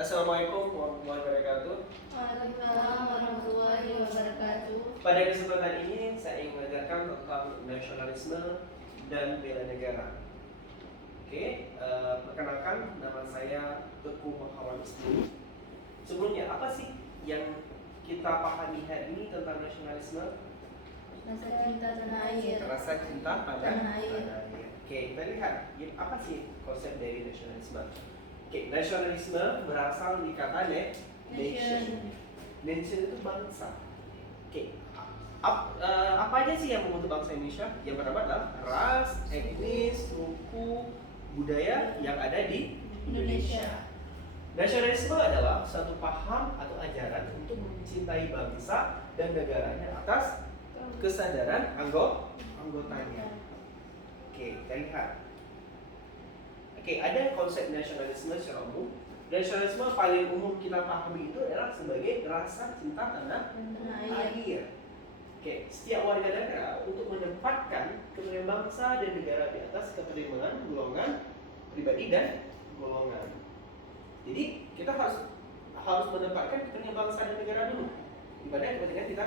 Assalamualaikum warahmatullahi wabarakatuh. Waalaikumsalam warahmatullahi wabarakatuh. Pada kesempatan ini saya ingin mengajarkan tentang nasionalisme dan bela negara. Oke, perkenalkan nama saya Teguh Muhammad Isnu. Sebelumnya apa sih yang kita pahami hari ini tentang nasionalisme? Rasa cinta tanah air. Rasa cinta pada Tanah air. Oke, kita lihat apa sih konsep dari nasionalisme. Oke, nasionalisme berasal dari kata nation. Nation itu bangsa. Oke, apa aja sih yang membentuk bangsa Indonesia? Yang pertama adalah ras, etnis, suku, budaya yang ada di Indonesia. Nasionalisme adalah suatu paham atau ajaran untuk mencintai bangsa dan negaranya atas kesadaran anggotanya. Oke, kita lihat. Oke, ada konsep nasionalisme secara umum. Nasionalisme paling umum kita pahami itu adalah sebagai rasa cinta tanah air. Oke, setiap warga negara untuk menempatkan kepentingan bangsa dan negara di atas kepentingan golongan pribadi dan golongan. Jadi kita harus menempatkan kepentingan bangsa dan negara dulu daripada kepentingan kita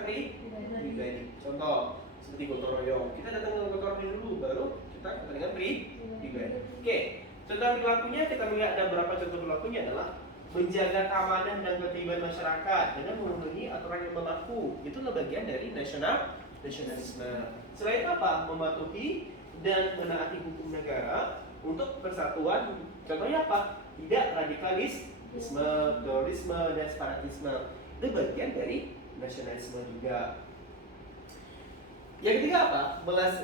pribadi. Contoh seperti gotong royong, kita datang ke gotong royong dulu, baru kita kepentingan pribadi. Oke, contoh perilakunya kita melihat ada beberapa contoh perilakunya adalah menjaga keamanan dan ketertiban masyarakat dengan memenuhi aturan yang berlaku. Itulah bagian dari nasionalisme. Selain itu apa? Mematuhi dan menaati hukum negara untuk persatuan. Contohnya apa? Tidak radikalisme, terorisme, dan separatisme. Itu bagian dari nasionalisme juga. Yang ketiga apa?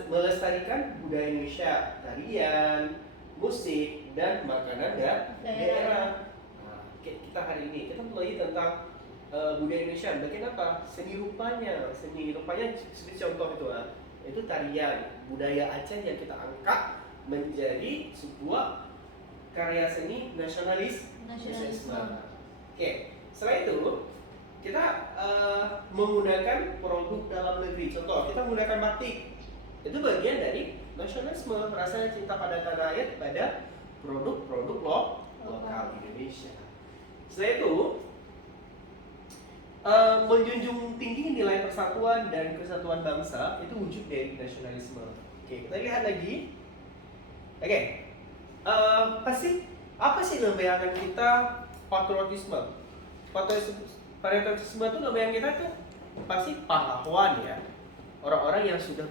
Melestarikan budaya Indonesia, tarian, musik, dan makanan daerah. Nah, kita hari ini kita mulai tentang budaya Indonesia. Bagian apa? Seni rupanya seperti contoh itu tarian budaya Aceh yang kita angkat menjadi sebuah karya seni nasionalisme. Oke, setelah itu kita menggunakan produk dalam negeri. Contoh, kita menggunakan batik. Itu bagian dari nasionalisme, rasa cinta pada tanah air, pada produk-produk lokal Indonesia. Setelah itu menjunjung tinggi nilai persatuan dan kesatuan bangsa, itu wujud dari nasionalisme. Oke, kita lihat lagi. Oke, apa sih membayangkan kita patriotisme? Patriotisme itu membayangkan kita tuh pasti pahlawan ya. Orang-orang yang sudah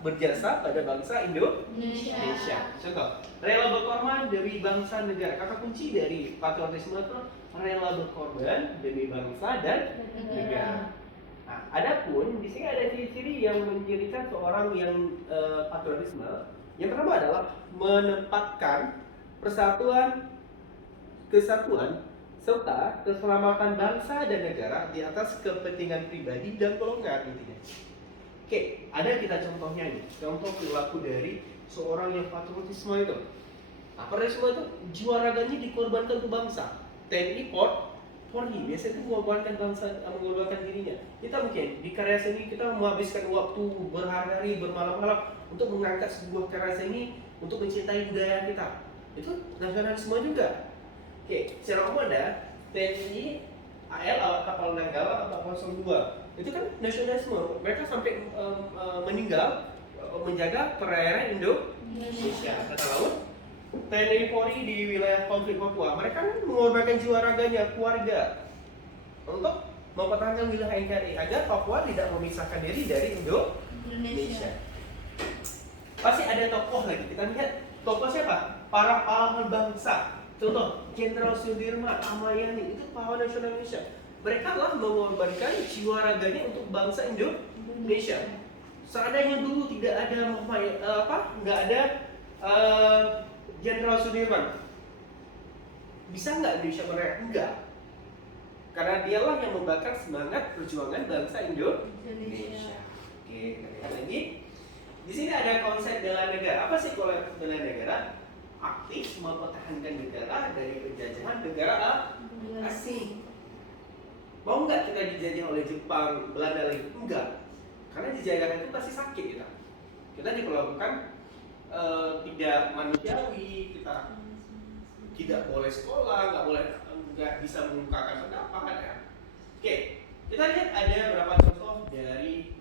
berjasa pada bangsa Indonesia. Contoh, rela berkorban demi bangsa negara. Kata kunci dari patriotisme itu rela berkorban demi bangsa dan negara. Nah, adapun di sini ada ciri-ciri yang menjadikan seorang yang patriotisme. Yang pertama adalah menempatkan persatuan, kesatuan, serta keselamatan bangsa dan negara di atas kepentingan pribadi dan golongan intinya. Oke, ada kita contohnya nih. Contoh perilaku dari seorang yang patriotisme itu. Nah, patriotisme itu jiwa raganya dikorbankan untuk bangsa. TNI, Polri biasanya itu mengorbankan bangsa, mengorbankan dirinya. Kita mungkin di karya seni kita menghabiskan waktu berhari-hari, bermalam-malam untuk mengangkat sebuah karya seni untuk mencintai budaya kita. Itu nasionalisme juga. Oke, secara umum ada TNI, AL, awak kapal Nanggala, kapal 02. Itu kan nasionalisme. Mereka sampai meninggal menjaga perairan Indonesia, kata laut. TNI Polri di wilayah konflik Papua, mereka kan mengorbankan jiwa raganya, keluarga untuk mempertahankan wilayah NKRI agar Papua tidak memisahkan diri dari Indonesia. Pasti ada tokoh lagi. Kita lihat tokoh siapa? Para pahlawan bangsa. Contoh, Jenderal Sudirman, Amayani, itu pahlawan nasional Indonesia. Mereka telah mengorbankan jiwa raganya untuk bangsa Indonesia. Seandainya dulu tidak ada nggak ada Jenderal Sudirman, bisa nggak Indonesia merdeka? Enggak. Karena dialah yang membakar semangat perjuangan bangsa Indonesia. Oke, kita lihat lagi. Di sini ada konsep bela negara. Apa sih konsep bela negara? Aktif mempertahankan negara dari penjajahan negara asing. Mau nggak kita dijajah oleh Jepang, Belanda lagi? Enggak. Karena dijajah itu pasti sakit kita. Kita diperlakukan tidak manusiawi, kita tidak boleh sekolah, nggak boleh nggak bisa mengungkapkan pendapat ya. Oke, kita lihat ada beberapa contoh dari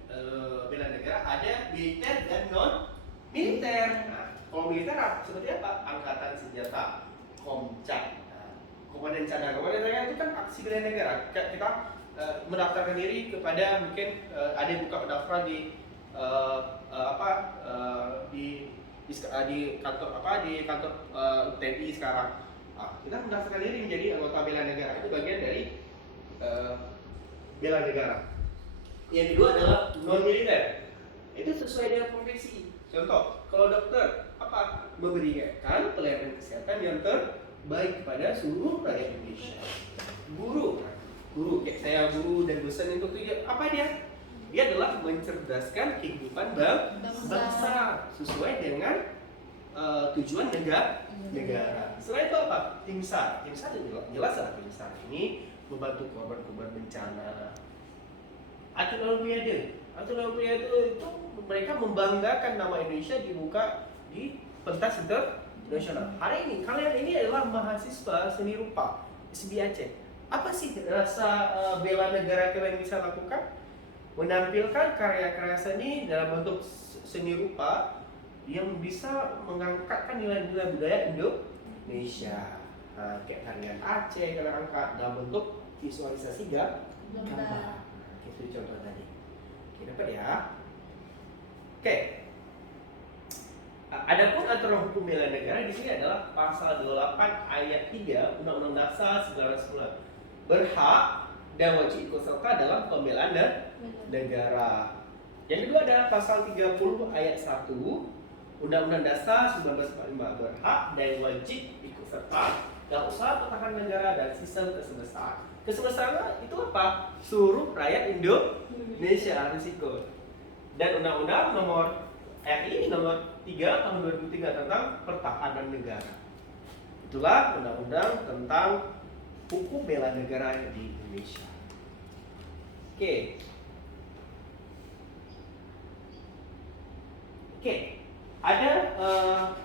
bela negara. Ada militer dan non militer. Nah, kalau militer seperti apa? Angkatan senjata, Komcat. Nah, Komandan Cadangan. Komandan Cadangan itu kan aksi bela negara. Kita mendaftarkan diri kepada mungkin ada yang buka pendaftaran di di kantor TNI sekarang. Kita mendaftarkan diri menjadi anggota bela negara. Itu bagian dari bela negara. Yang kedua adalah non militer. Itu sesuai dengan profesi. Contoh, kalau dokter apa? Memberikan pelayanan kesehatan yang terbaik kepada seluruh rakyat Indonesia. Guru kayak saya guru dan dosen itu tujuan apa dia? Dia adalah mencerdaskan kehidupan bangsa sesuai dengan tujuan negara. Selain itu apa? Tim SAR jelas lah, tim SAR ini membantu korban-korban bencana. Atlet Olimpiade itu mereka membanggakan nama Indonesia di pentas internasional. Hari ini kalian ini adalah mahasiswa seni rupa SBI Aceh. Apa sih rasa bela negara kalian bisa lakukan? Menampilkan karya-karya seni dalam bentuk seni rupa yang bisa mengangkatkan nilai-nilai budaya Indonesia. Kayak tarian Aceh kalian angkat dalam bentuk visualisasi gambar. Itu contoh tadi. Oke, dapat ya. Oke. Adapun aturan hukum bela negara di sini adalah pasal 28 ayat 3 Undang-Undang Dasar 1945. Berhak dan wajib ikut serta dalam pembelaan negara. Yang kedua adalah pasal 30 ayat 1 Undang-Undang Dasar 1945. Berhak dan wajib ikut serta dalam usaha pertahanan negara dan sistem kesemestaan. Kesemestaan itu apa? Seluruh rakyat Indonesia harus ikut. Dan Undang-Undang nomor RI nomor 3 tahun 2003 tentang pertahanan negara. Itulah undang-undang tentang hukum bela negara di Indonesia. Oke. Ada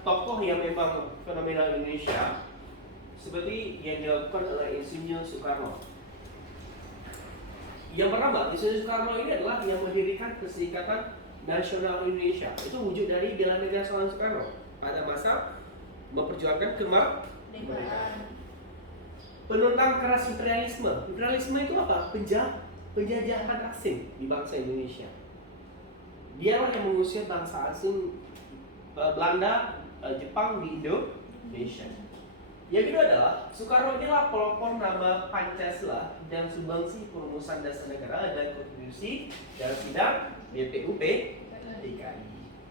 tokoh yang memang fenomenal Indonesia seperti yang dilakukan oleh Insinyur Soekarno. Yang pertama, Insinyur Soekarno ini adalah yang mendirikan Perserikatan Nasional Indonesia. Itu wujud dari bela negara seorang Soekarno pada masa memperjuangkan kemerdekaan. Penentang keras imperialisme. Imperialisme itu apa? Penjajahan asing di bangsa Indonesia. Dialah yang mengusir bangsa asing Belanda, Jepang di Indonesia. Yang kedua adalah Soekarno inilah pelopor nama Pancasila dan sumbangsi perumusan dasar negara dan konstitusi dalam sidang BPUP-DKI.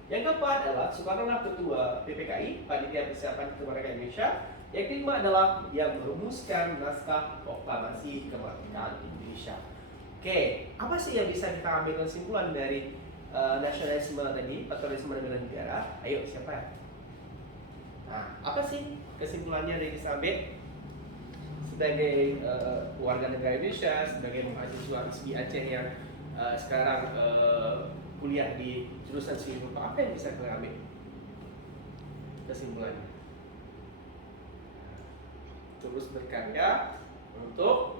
Yang keempat adalah Soekarno adalah ketua PPKI, Panitia Persiapan Kemerdekaan Indonesia. Yang kelima adalah yang merumuskan naskah proklamasi kemerdekaan Indonesia. Oke, apa sih yang bisa kita ambil kesimpulan dari nasionalisme tadi, patriotisme dan bela negara? Ayo, siapa? Nah, apa sih kesimpulannya dari bisa ambil sebagai warga negara Indonesia, sebagai mahasiswa SBI Aceh yang sekarang kuliah di jurusan seni rupa? Apa yang bisa kita ambil kesimpulannya? Terus berkarya untuk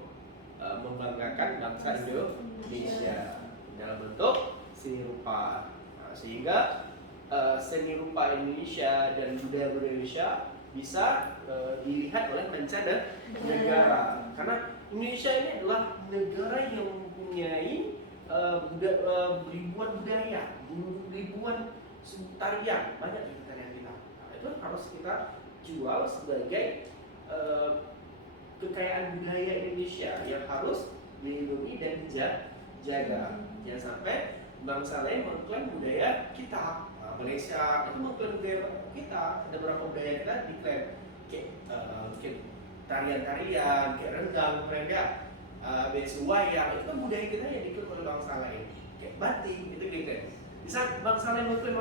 membanggakan bangsa Indonesia dalam bentuk seni rupa. Nah, sehingga seni rupa Indonesia dan budaya-budaya Indonesia bisa dilihat oleh mancanegara. Karena Indonesia ini adalah negara yang mempunyai ribuan budaya, ribuan tarian, banyak tarian kita. Nah, itu harus kita jual sebagai kekayaan budaya Indonesia yang harus dilindungi dan dijaga. Jangan sampai bangsa lain mengklaim budaya kita. Nah, Malaysia itu mengklaim budaya kita. Ada beberapa budaya kita diklaim kayak tarian-tarian, kayak rendang, mereka besu wayang, itu kan budaya kita yang diklaim oleh bangsa lain. Kayak batik itu diklaim. Bisa bangsa lain mengklaim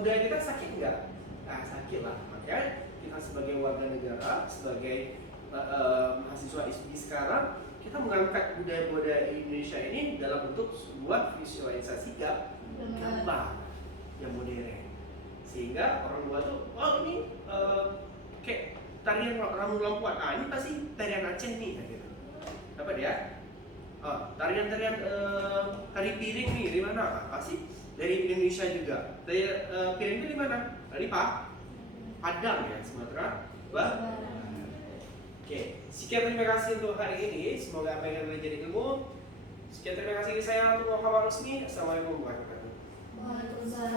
budaya kita, sakit nggak? Nah, sakit lah. Makanya kita sebagai warga negara, sebagai mahasiswa SBI sekarang, kita mengangkat budaya-budaya Indonesia ini dalam bentuk sebuah visualisasi gambar yang modern, sehingga orang luar tuh, oh ini kayak tarian Ramu Lampuan. Ini pasti tarian Aceh nih. Gitu. Dapat ya? Tarian-tarian tari piring nih dari mana? Pasti dari Indonesia juga. Tari piring itu di mana? Dari Padang ya, Sumatera Barat. Oke, sekian terima kasih untuk hari ini. Semoga apa yang belajar ilmu. Sekian terima kasih dari saya untuk Muhammad Rusmi. Assalamualaikum warahmatullahi wabarakatuh. Waalaikumsalam.